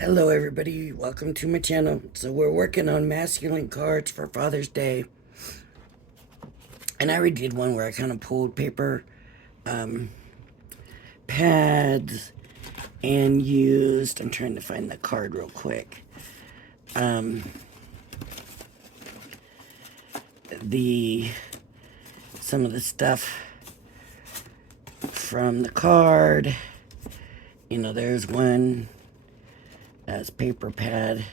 Hello everybody, welcome to my channel. So we're working on masculine cards for Father's Day. And I already did one where I kind of pulled paper pads and used, I'm trying to find the card real quick. Some of the stuff from the card. There's one. That's paper pad.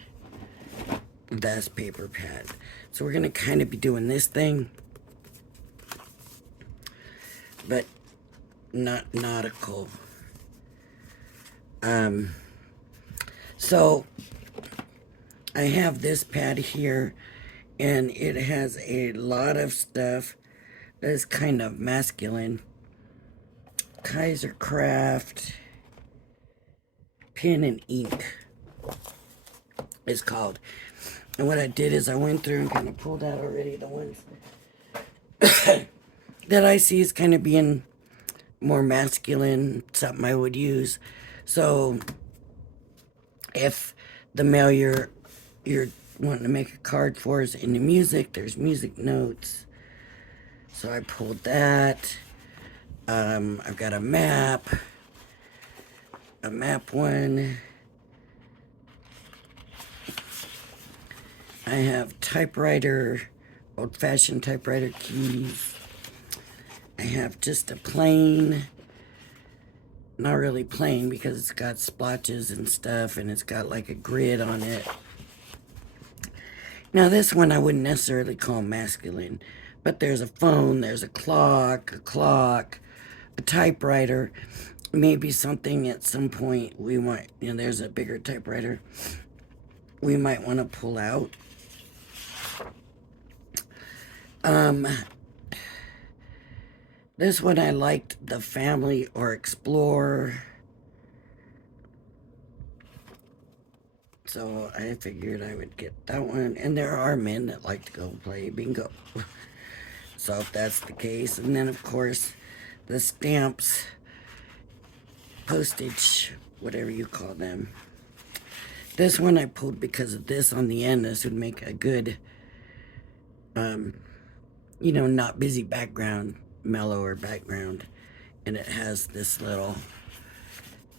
That's paper pad. So we're gonna kind of be doing this thing, but not nautical. So I have this pad here, and it has a lot of stuff that is kind of masculine. KaiserCraft pen and ink is called. And what I did is I went through and kind of pulled out already the ones that I see as kind of being more masculine, something I would use. So if the male you're wanting to make a card for is into music, there's music notes. So I pulled that. I've got a map one. I have typewriter, old-fashioned typewriter keys. I have just a plain, not really plain because it's got splotches and stuff, and it's got like a grid on it. Now this one I wouldn't necessarily call masculine, but there's a phone, there's a clock, a typewriter, maybe something at some point we might, there's a bigger typewriter we might want to pull out. This one I liked, the family or explore. So I figured I would get that one. And there are men that like to go play bingo. So if that's the case. And then of course the stamps, postage, whatever you call them. This one I pulled because of this on the end. This would make a good, not busy background, mellower background. And it has this little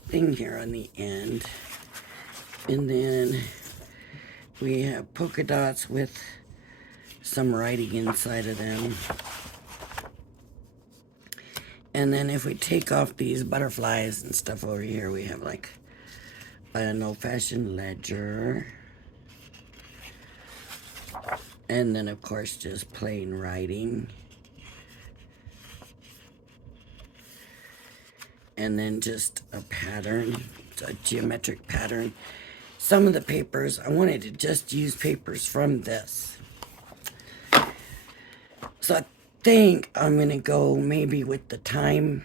thing here on the end. And then we have polka dots with some writing inside of them. And then if we take off these butterflies and stuff over here, we have like an old-fashioned ledger. And then of course just plain writing. And then just a pattern, a geometric pattern. Some of the papers, I wanted to just use papers from this. So I think I'm going to go maybe with the time.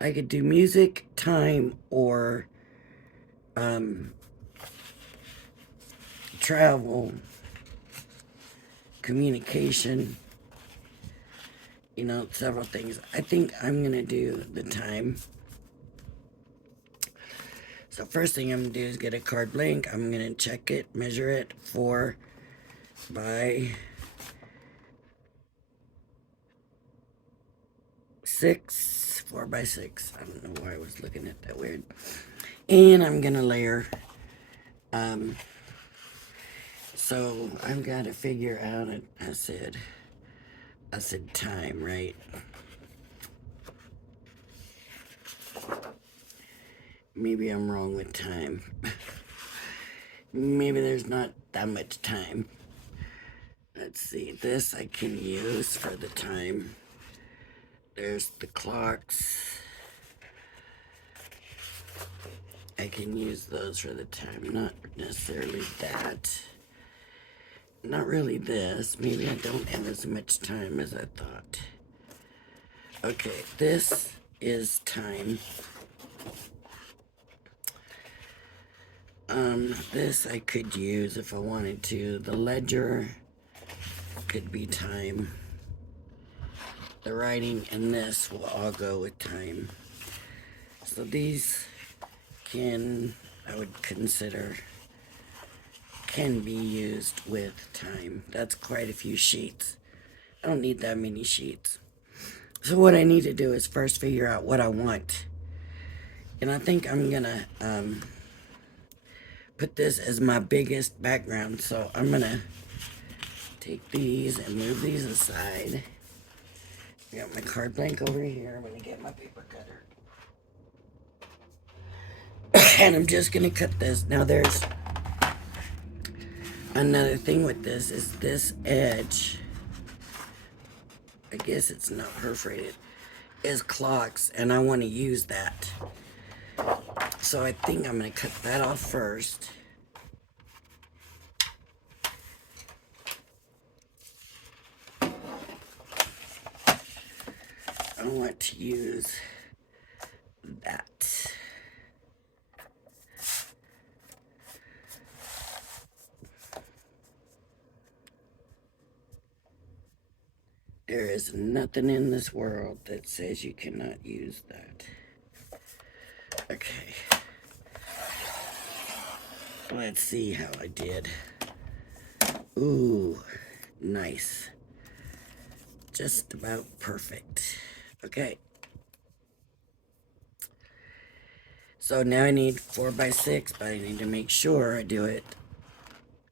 I could do music, time, or travel, communication, several things. I think I'm going to do the time. So first thing I'm going to do is get a card blank. I'm going to check it, measure it, 4 by 6. 4 by 6. I don't know why I was looking at that weird. And I'm going to layer. So I've got to figure out, I said time, right? Maybe I'm wrong with time. Maybe there's not that much time. Let's see, this I can use for the time. There's the clocks. I can use those for the time, not necessarily that. Not really this. Maybe I don't have as much time as I thought. Okay, this is time. This I could use if I wanted to. The ledger could be time. The writing and this will all go with time. So these I would consider can be used with time. That's quite a few sheets. I don't need that many sheets. So what I need to do is first figure out what I want. And I think I'm gonna put this as my biggest background. So I'm gonna take these and move these aside. I got my card blank over here. I'm gonna get my paper cutter. And I'm just gonna cut this. Now there's another thing with this is this edge, I guess it's not perforated, is clocks, and I want to use that. So I think I'm going to cut that off first. I want to use that. There is nothing in this world that says you cannot use that. Okay. Let's see how I did. Ooh, nice. Just about perfect. Okay. So now I need 4x6, but I need to make sure I do it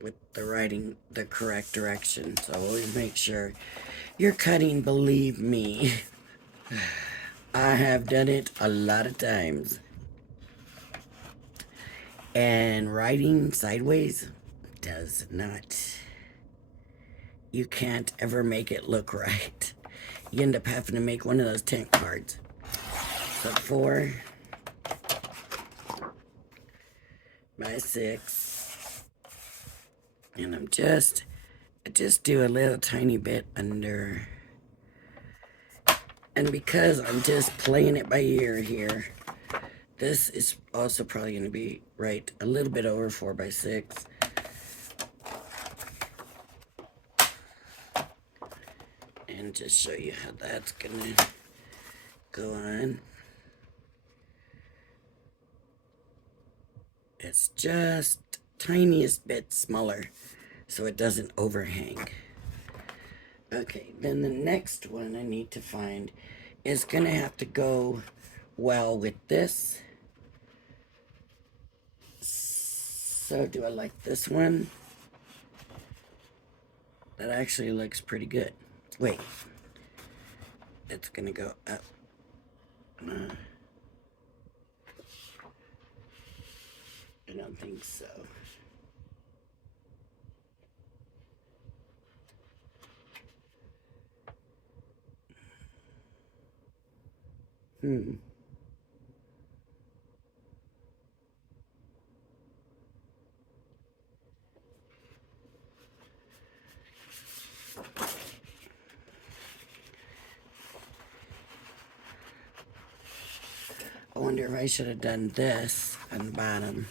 with the correct direction. So always make sure you're cutting, believe me. I have done it a lot of times. And writing sideways does not. You can't ever make it look right. You end up having to make one of those tent cards. So 4x6. And I just do a little tiny bit under. And because I'm just playing it by ear here, this is also probably going to be right a little bit over 4x6. And just show you how that's going to go on. It's just tiniest bit smaller so it doesn't overhang. Okay, then the next one I need to find is going to have to go well with this. So do I like this one? That actually looks pretty good. Wait. It's going to go up. I don't think so. I wonder if I should have done this on the bottom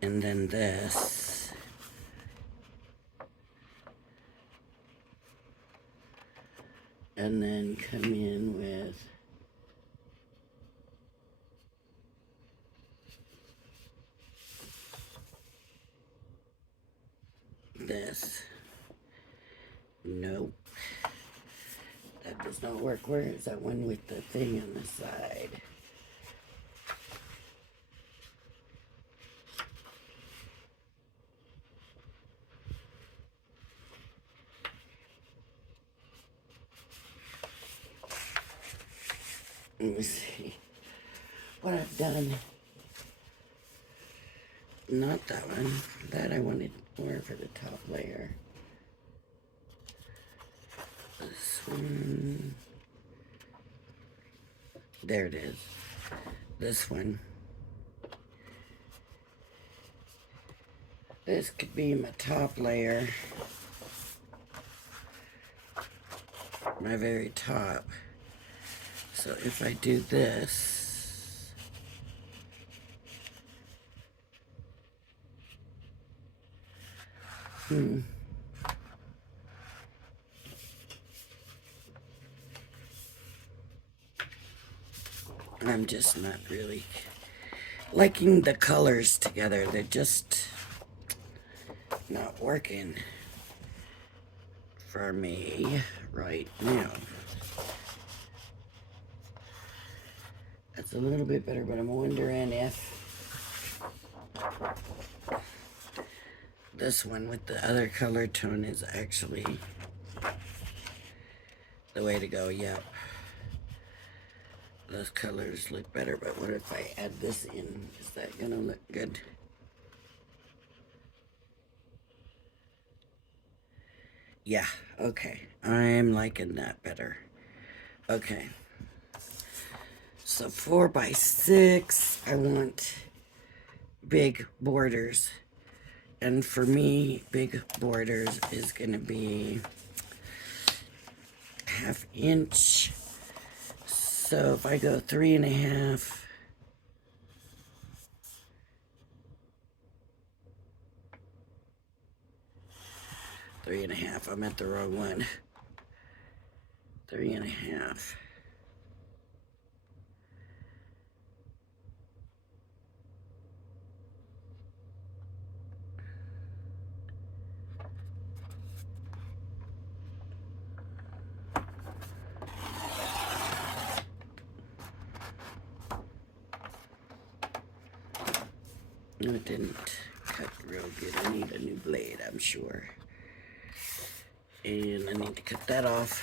and then this. And then come in with this. Nope. That does not work. Where is that one with the thing on the side? Let me see what I've done. Not that one. That I wanted more for the top layer. This one. There it is. This one. This could be my top layer. My very top. So if I do this, I'm just not really liking the colors together. They're just not working for me right now. That's a little bit better, but I'm wondering if this one with the other color tone is actually the way to go. Yep. Those colors look better, but what if I add this in? Is that gonna look good? Yeah, okay. I'm liking that better. Okay. So 4x6, I want big borders. And for me, big borders is gonna be 1/2 inch. So if I go 3.5, I'm at the wrong one. 3.5. It didn't cut real good. I need a new blade, I'm sure. And I need to cut that off.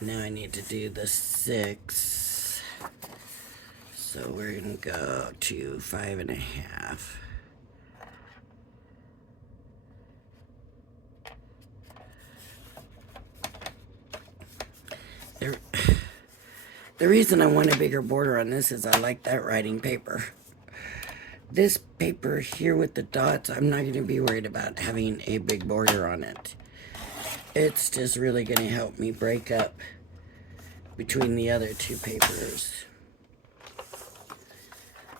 Now I need to do the 6. So we're gonna go to 5.5. The reason I want a bigger border on this is I like that writing paper. This paper here with the dots, I'm not going to be worried about having a big border on it. It's just really going to help me break up between the other two papers.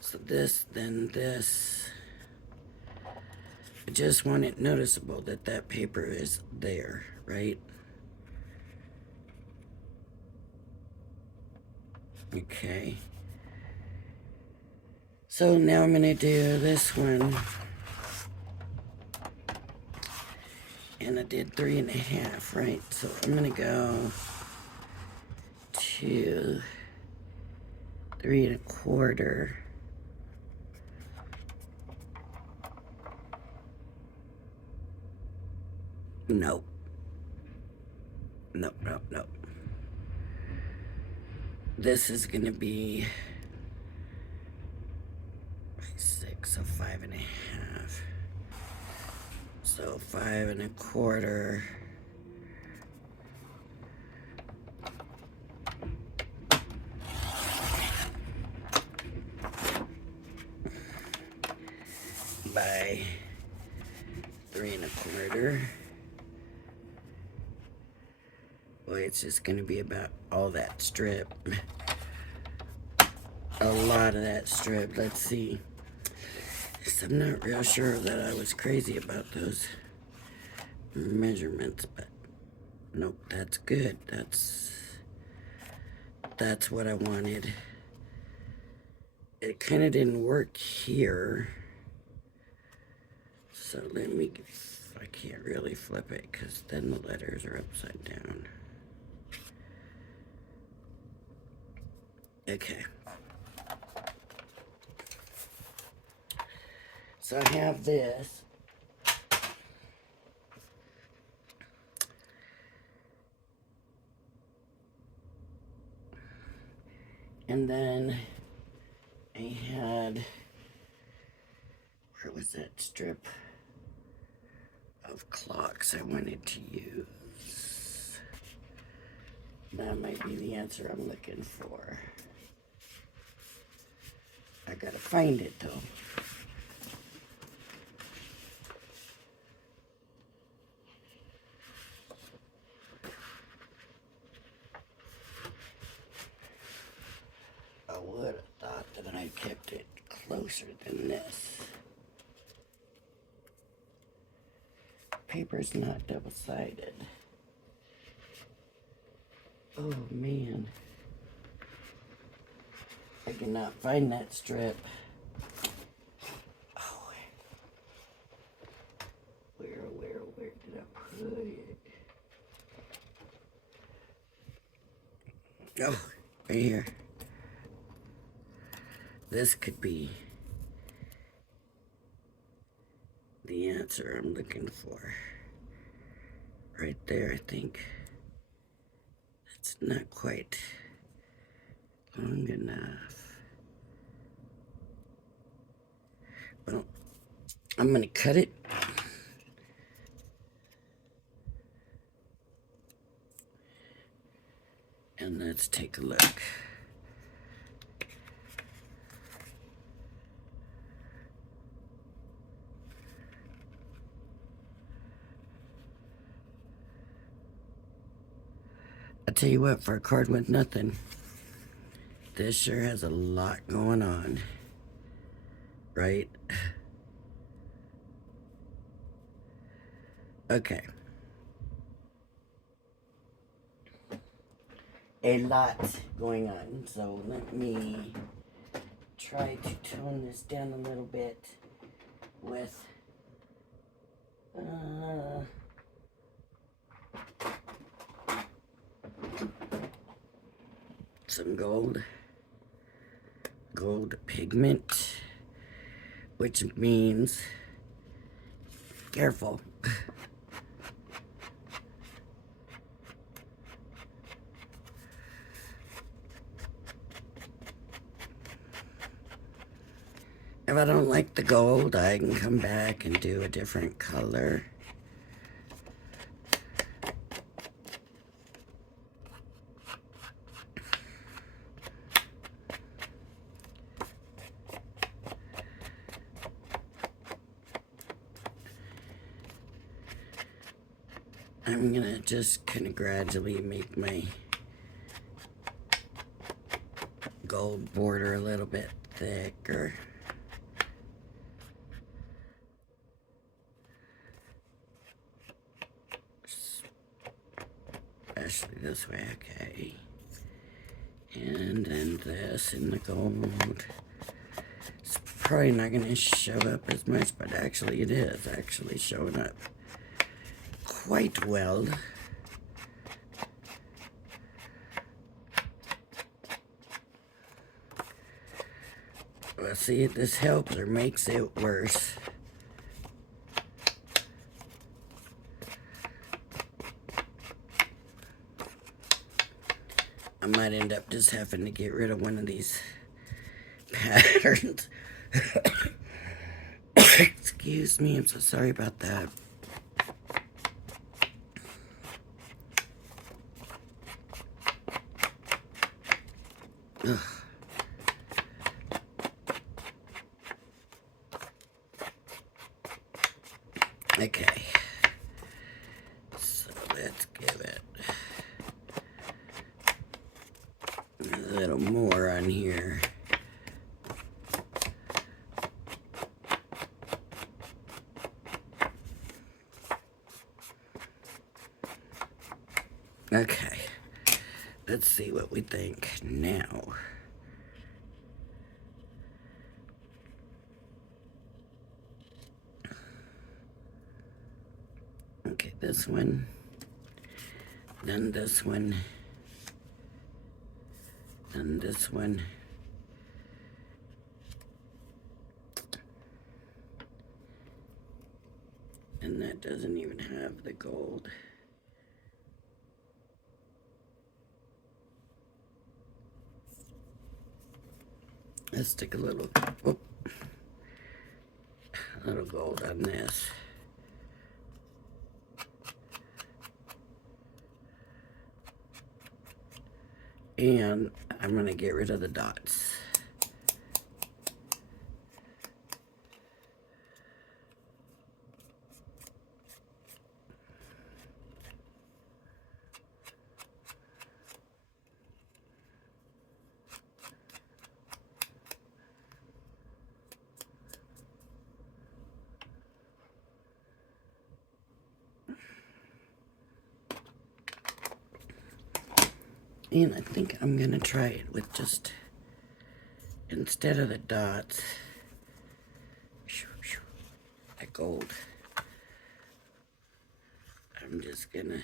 So this, then this. I just want it noticeable that that paper is there, right? Okay. So now I'm going to do this one. And I did 3.5, right? So I'm going to go to 3.25. Nope. Nope, nope, nope. This is going to be 6, so 5.5. So 5.25. By 3.25. Boy, it's just going to be about all that strip. A lot of that strip. Let's see. I'm not real sure that I was crazy about those measurements, but nope, that's good. That's what I wanted. It kind of didn't work here. So let me, I can't really flip it because then the letters are upside down. Okay. So I have this. And then I had, where was that strip of clocks I wanted to use? That might be the answer I'm looking for. I gotta find it though. I would have thought that I kept it close closer than this. Paper's not double-sided. Oh man. I cannot find that strip. Oh, where did I put it? Oh, right here. This could be the answer I'm looking for. Right there, I think. It's not quite long enough. Well, I'm gonna cut it. And let's take a look. I tell you what, for a card with nothing, this sure has a lot going on, right? Okay. A lot going on, so let me try to tone this down a little bit with some gold pigment, which means careful. If I don't like the gold, I can come back and do a different color. I'm gonna just kind of gradually make my gold border a little bit thicker. Especially this way, okay. And then this in the gold. It's probably not gonna show up as much, but actually it is actually showing up quite well. Let's see if this helps or makes it worse. I might end up just having to get rid of one of these patterns. Excuse me, I'm so sorry about that. Ugh. Okay, so let's give it a little more on here. Okay, let's see what we think now. Okay, this one, then this one, then this one. And that doesn't even have the gold. Let's stick a little gold on this. And I'm going to get rid of the dots. And I think I'm gonna try it with just, instead of the dots, that gold, I'm just gonna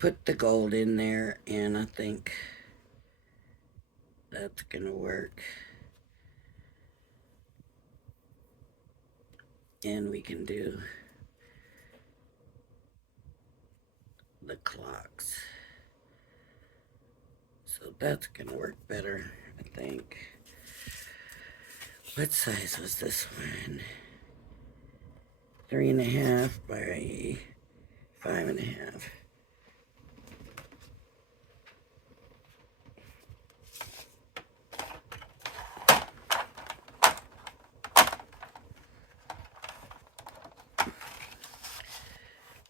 put the gold in there, and I think that's gonna work. And we can do the clocks. So that's gonna work better, I think. What size was this one? 3.5 by 5.5.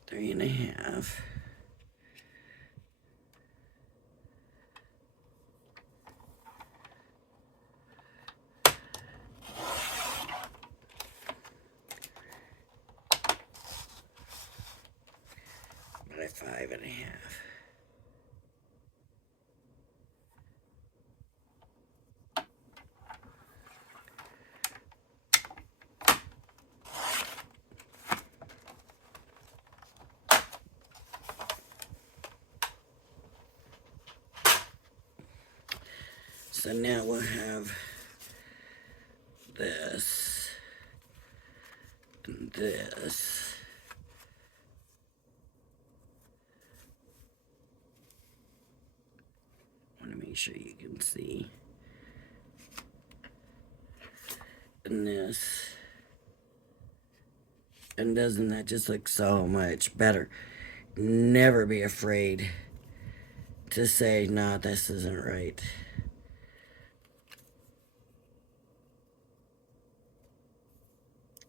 Three and a half. By 5.5. So now we'll have this and this. I want to make sure you can see. And this. And doesn't that just look so much better? Never be afraid to say, no, this isn't right.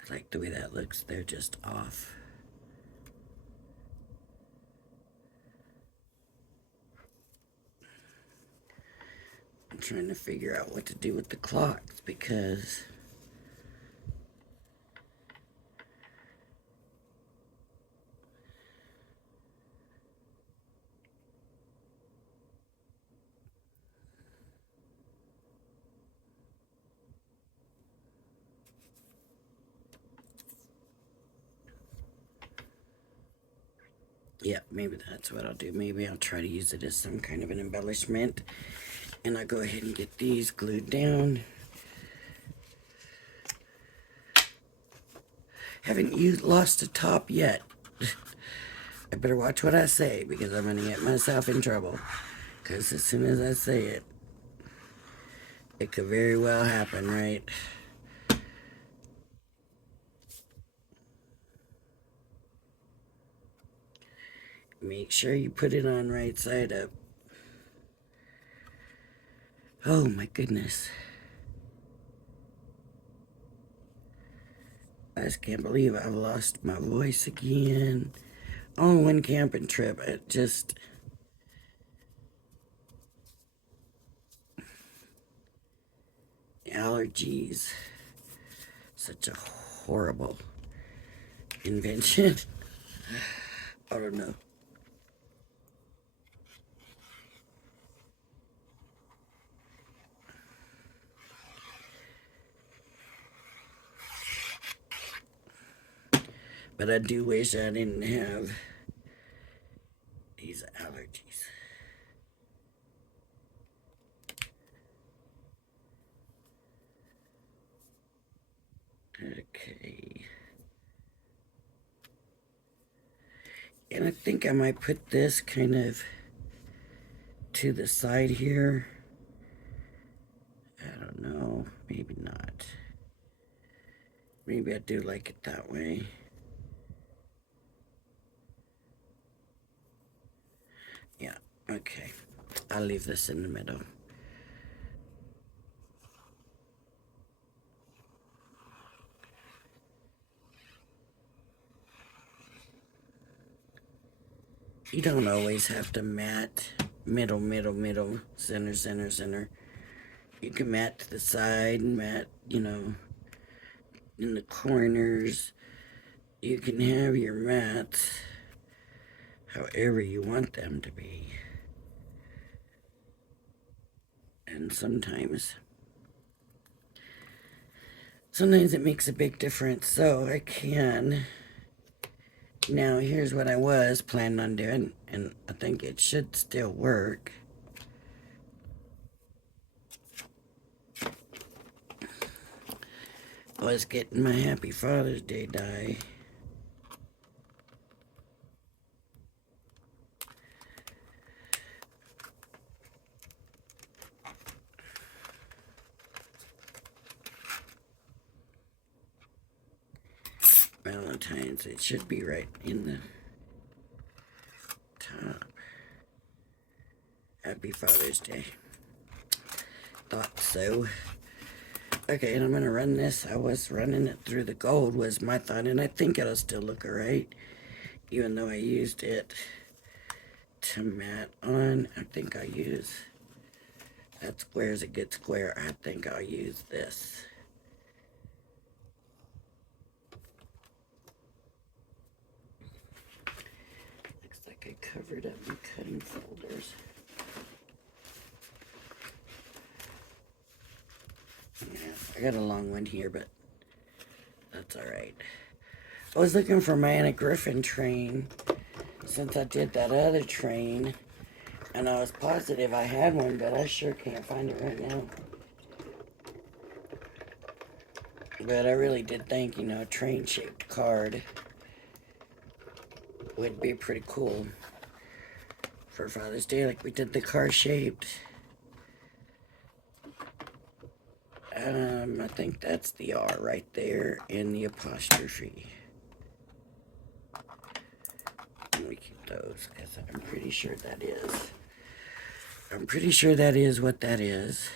I like the way that looks. They're just off. I'm trying to figure out what to do with the clocks because yeah, maybe that's what I'll do. Maybe I'll try to use it as some kind of an embellishment. And I'll go ahead and get these glued down. Haven't you lost a top yet? I better watch what I say because I'm going to get myself in trouble. Because as soon as I say it, it could very well happen, right? Make sure you put it on right side up. Oh my goodness. I just can't believe I've lost my voice again. On one camping trip, it just... Allergies. Such a horrible invention. I don't know. But I do wish I didn't have these allergies. Okay. And I think I might put this kind of to the side here. I don't know. Maybe not. Maybe I do like it that way. Yeah, okay. I'll leave this in the middle. You don't always have to mat middle, center, center, center. You can mat to the side and mat, you know, in the corners. You can have your mats however you want them to be. And sometimes it makes a big difference. So I can, now here's what I was planning on doing, and I think it should still work. I was getting my Happy Father's Day die. Valentine's, it should be right in the top. Happy Father's Day. Thought so. Okay, and I'm gonna run this. I was running it through the gold was my thought, and I think it'll still look alright, even though I used it to matte on. I think I use that square's a good square. I think I'll use this. Looks like I covered up my cutting folders. Yeah, I got a long one here, but that's alright. I was looking for my Anna Griffin train since I did that other train, and I was positive I had one, but I sure can't find it right now. But I really did think, a train-shaped card would be pretty cool for Father's Day, like we did the car-shaped. I think that's the R right there in the apostrophe. Let me keep those, because I'm pretty sure that is. I'm pretty sure that is what that is.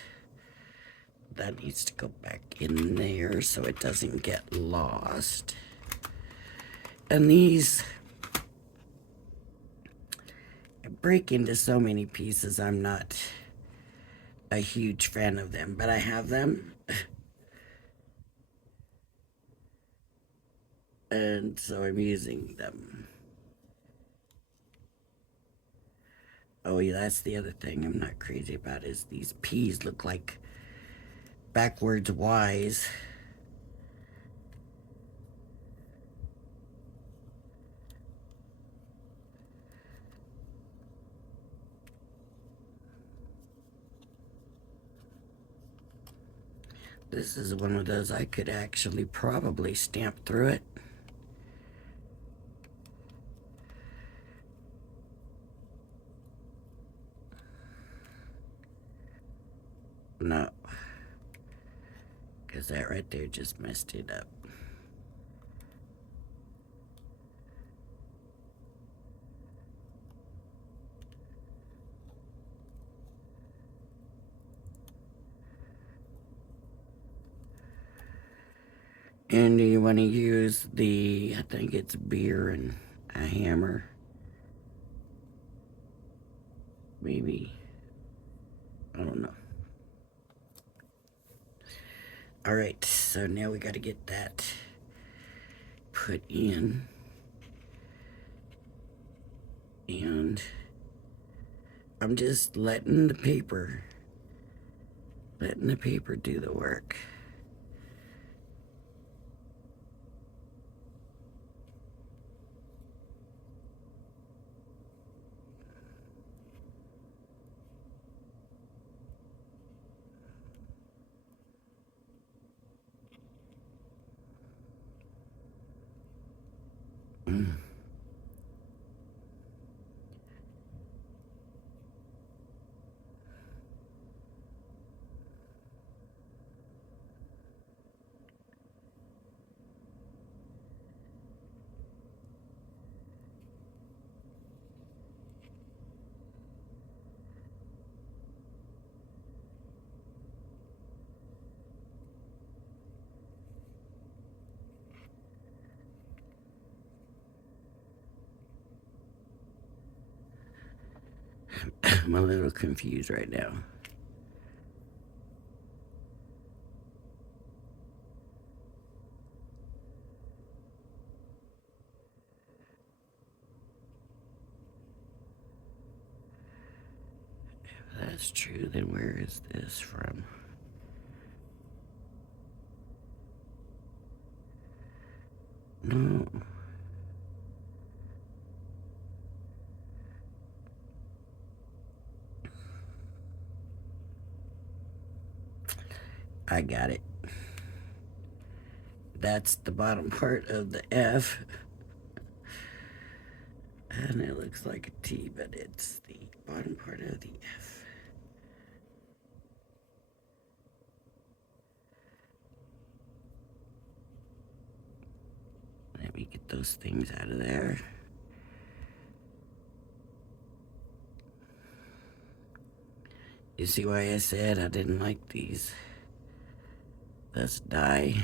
That needs to go back in there so it doesn't get lost. And these break into so many pieces. I'm not a huge fan of them, but I have them. And so I'm using them. Oh yeah, that's the other thing I'm not crazy about is these P's look like backwards Y's. This is one of those I could actually probably stamp through it. No, because that right there just messed it up. And you want to use the, I think it's beer and a hammer. Maybe. I don't know. Alright, so now we got to get that put in. And I'm just letting the paper do the work. I'm a little confused right now. that's true, then where is this from? No. I got it. That's the bottom part of the F. And it looks like a T, but it's the bottom part of the F. Let me get those things out of there. You see why I said I didn't like these? Let's die.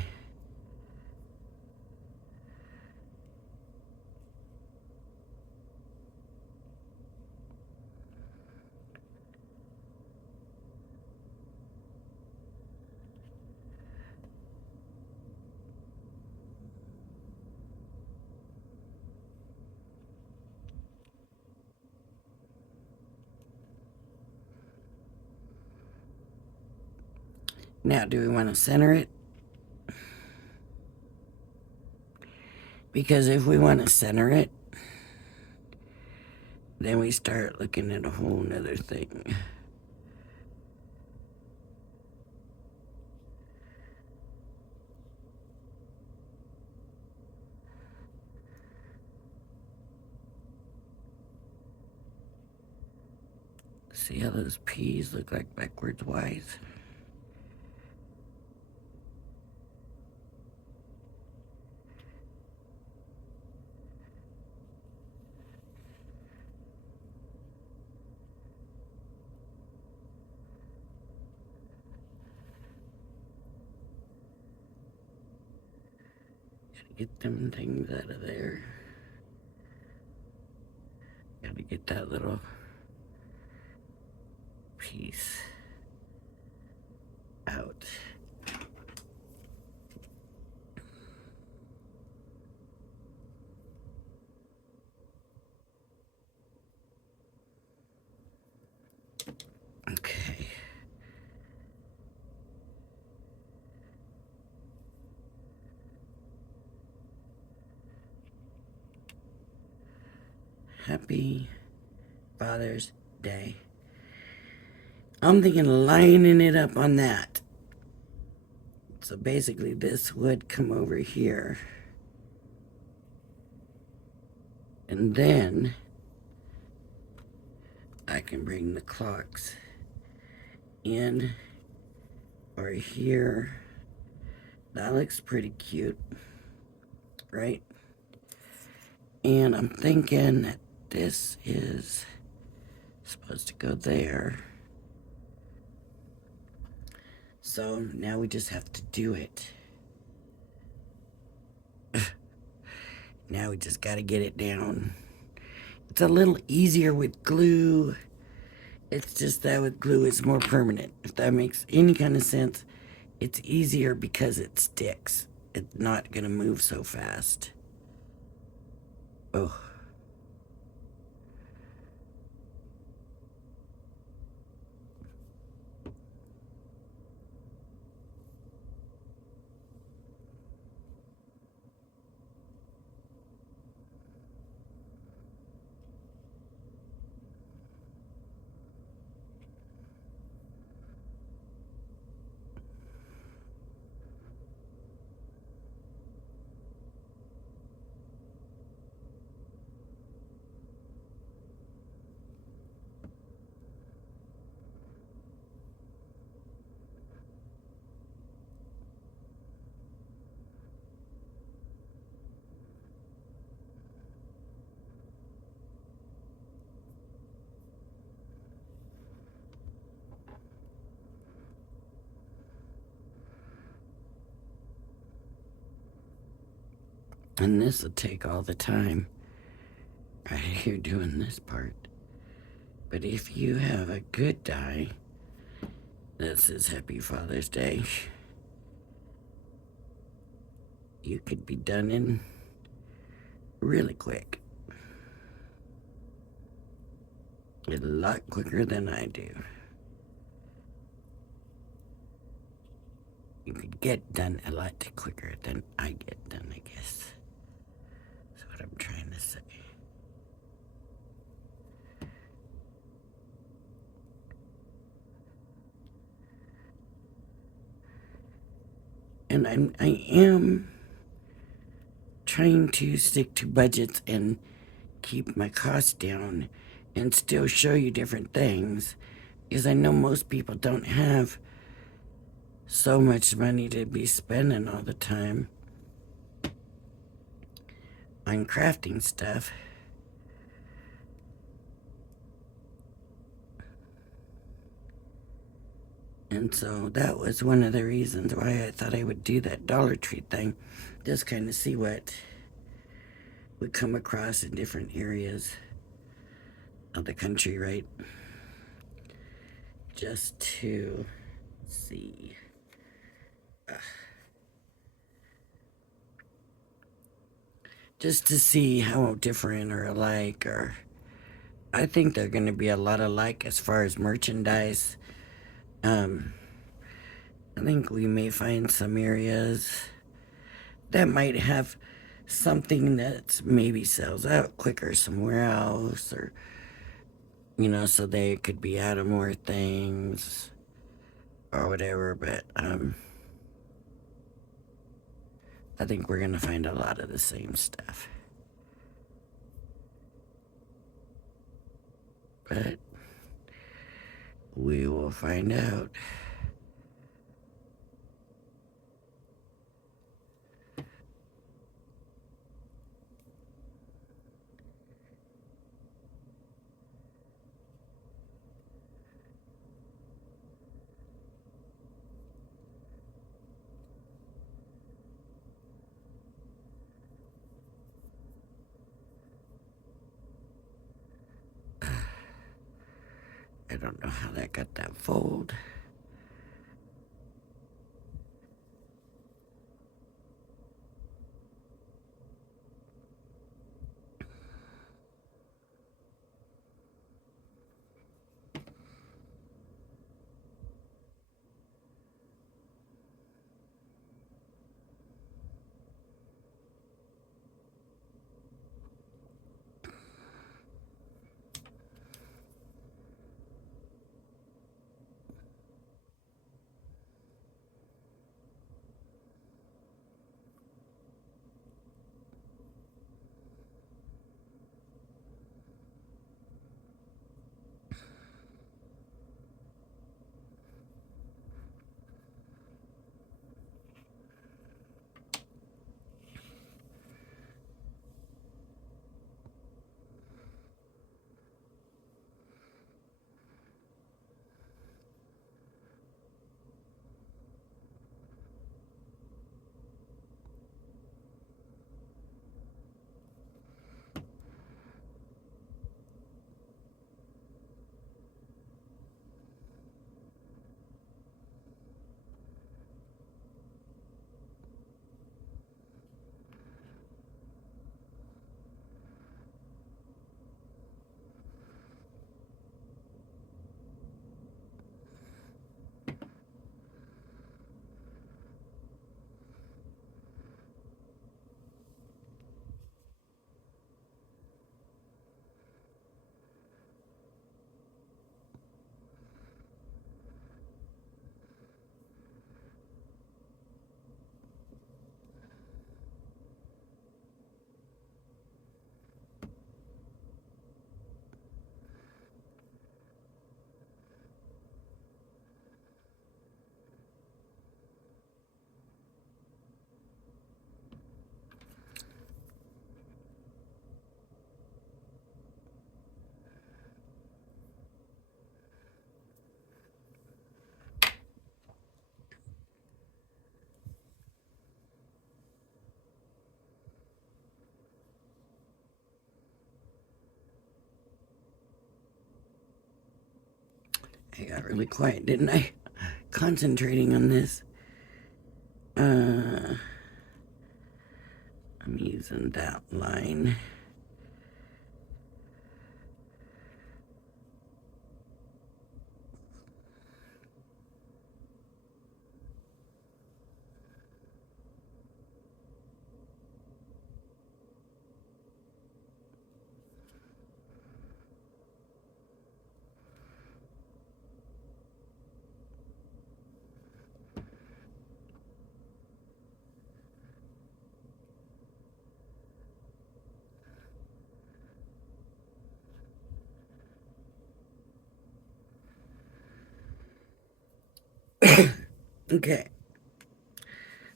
Now, do we want to center it? Because if we want to center it, then we start looking at a whole nother thing. See how those P's look like backwards Y's? Get them things out of there. Gotta get that little piece out. Okay. Happy Father's Day. I'm thinking lining it up on that. So basically this would come over here. And then I can bring the clocks in or here. That looks pretty cute, right? And I'm thinking that this is supposed to go there. So now we just have to do it. Now we just gotta get it down. It's a little easier with glue. It's just that with glue it's more permanent. If that makes any kind of sense, it's easier because it sticks. It's not gonna move so fast. Oh. And this will take all the time right here doing this part. But if you have a good die that says Happy Father's Day, you could be done in really quick. A lot quicker than I do. you could get done a lot quicker than I get done, I guess. That's what I'm trying to say. And I am trying to stick to budgets and keep my costs down and still show you different things, because I know most people don't have so much money to be spending all the time on crafting stuff. And so that was one of the reasons why I thought I would do that Dollar Tree thing. Just kind of see what we come across in different areas of the country, right? Just to see. Just to see how different or alike, or I think they're going to be a lot alike as far as merchandise. I think we may find some areas that might have something that maybe sells out quicker somewhere else, or so they could be out of more things or whatever. But I think we're gonna find a lot of the same stuff. But we will find out. I don't know how that got that fold. I got really quiet, didn't I? Concentrating on this. I'm using that line. Okay.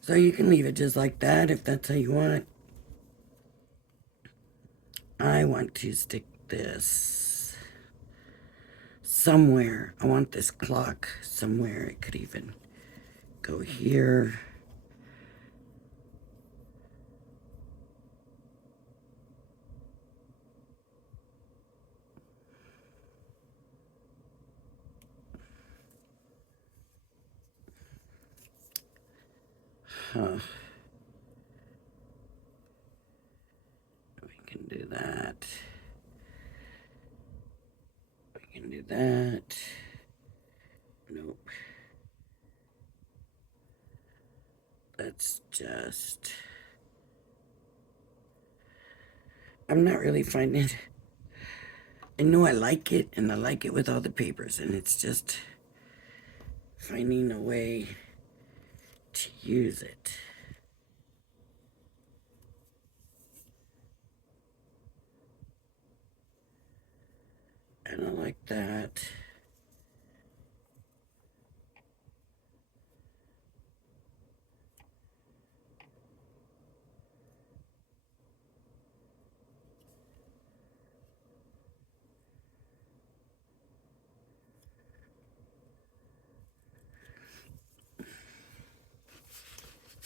So you can leave it just like that if that's how you want it. I want to stick this somewhere. I want this clock somewhere. It could even go here. Huh. We can do that. We can do that. Nope. That's just... I'm not really finding it. I know I like it, and I like it with all the papers, and it's just finding a way to use it. And I like that.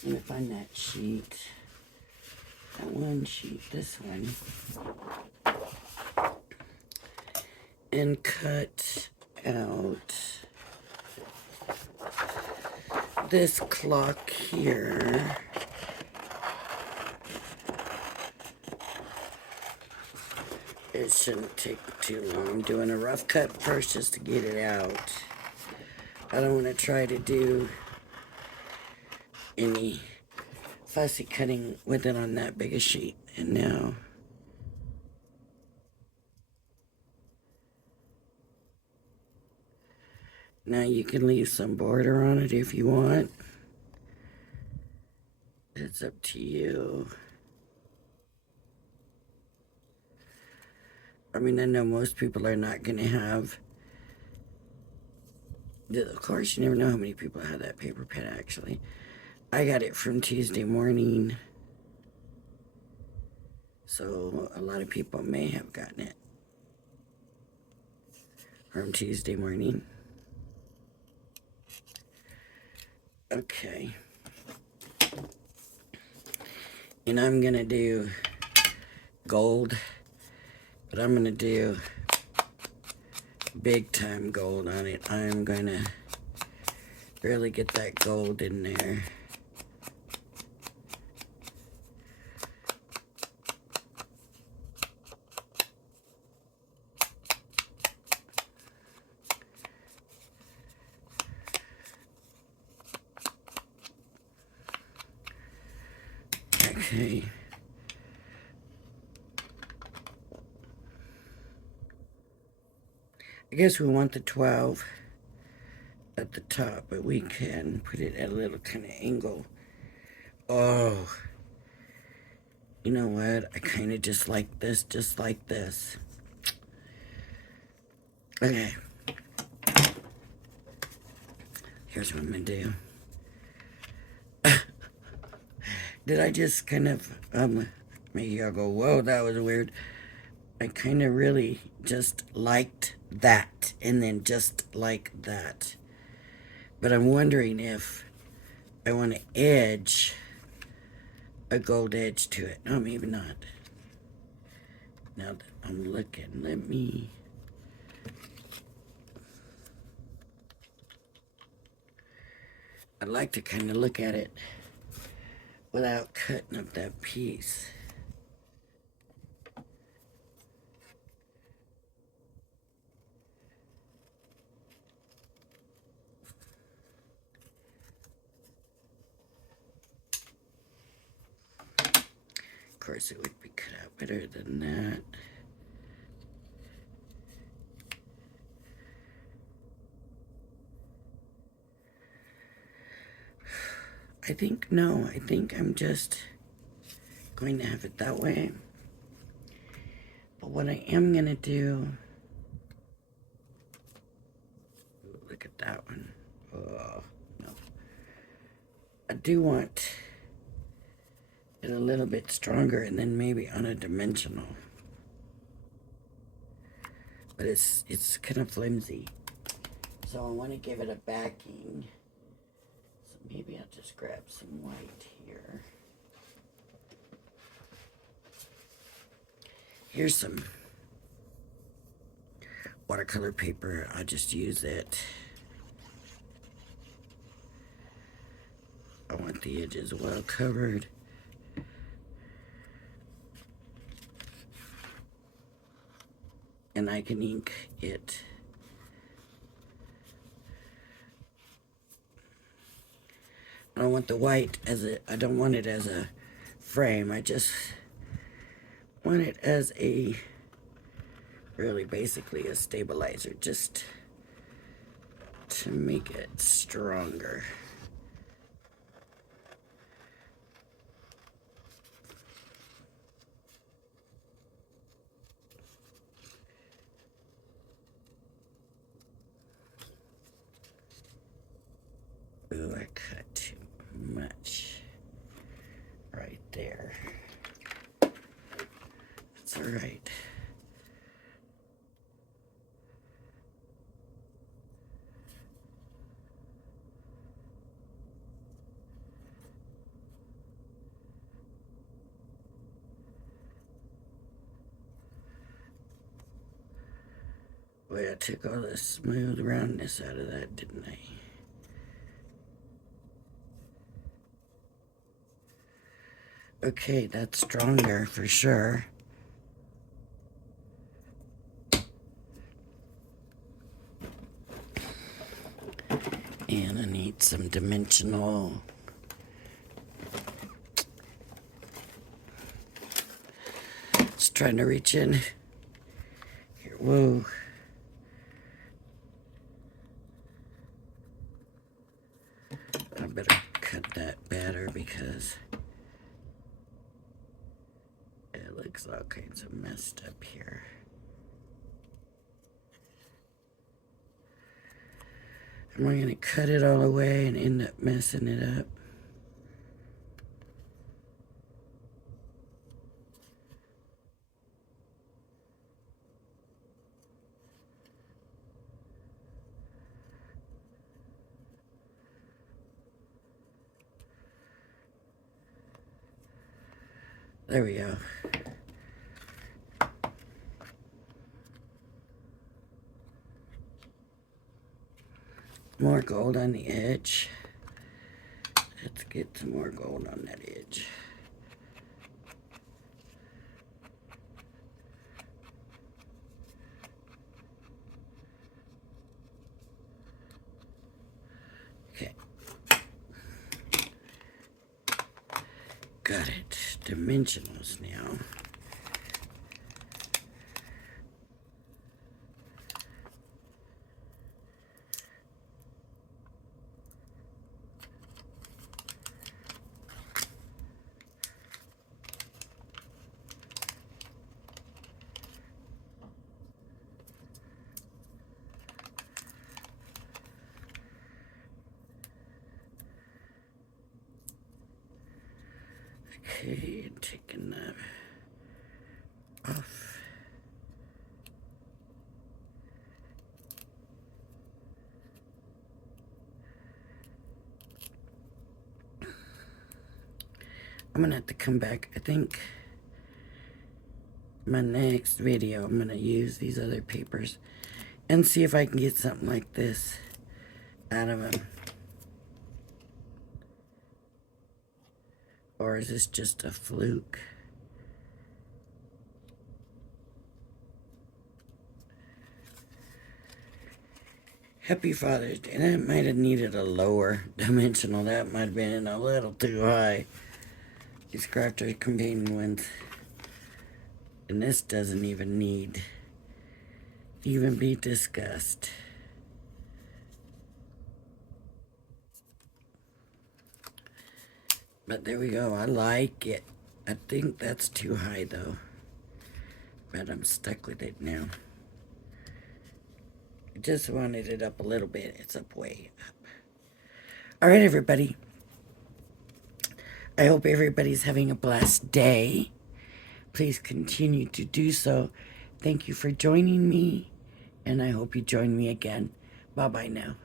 Let me find that sheet. That one sheet, this one. And cut out this clock here. It shouldn't take too long. I'm doing a rough cut first just to get it out. I don't want to try to do any fussy cutting with it on that big a sheet. And now you can leave some border on it if you want. It's up to you. I mean, I know most people are not going to have... Of course, you never know how many people have that paper pen, actually. I got it from Tuesday morning. So, a lot of people may have gotten it from Tuesday morning. Okay. And I'm going to do gold. But I'm going to do big time gold on it. I'm going to really get that gold in there. Okay. I guess we want the 12 at the top, but we can put it at a little kind of angle. Oh, you know what? I kind of just like this, just like this. Okay. Here's what I'm going to do. Did I just kind of, make y'all go, whoa, that was weird. I kind of really just liked that, and then just like that. But I'm wondering if I want to edge a gold edge to it. No, maybe not. Now that I'm looking, let me... I'd like to kind of look at it without cutting up that piece. Of course, it would be cut out better than that. I think I'm just going to have it that way. But what I am going to do... Look at that one. Oh, no. I do want it a little bit stronger and then maybe on a dimensional. But it's kind of flimsy. So I want to give it a backing. So maybe I'll just grab some white here. Here's some watercolor paper. I'll just use it. I want the edges well covered. And I can ink it. I don't want the white I don't want it as a frame. I just want it as really basically a stabilizer, just to make it stronger. Ooh, I cut too much right there. That's all right. Wait, I took all the smooth roundness out of that, didn't I? Okay, that's stronger for sure. And I need some dimensional. Just trying to reach in. Here, whoa. I better cut that better because it looks all kinds of messed up here. Am I going to cut it all away and end up messing it up? There we go. More gold on the edge. Let's get some more gold on that edge. Okay. Got it. Dimensionals now. Okay, taking that off. I'm gonna have to come back. I think my next video I'm gonna use these other papers and see if I can get something like this out of them. Or is this just a fluke? Happy Father's Day. That might have needed a lower dimensional. That might have been a little too high. These craft are competing ones. And this doesn't even need even be discussed. But there we go. I like it. I think that's too high though. But I'm stuck with it now. I just wanted it up a little bit. It's up way up. Alright, everybody. I hope everybody's having a blessed day. Please continue to do so. Thank you for joining me, and I hope you join me again. Bye-bye now.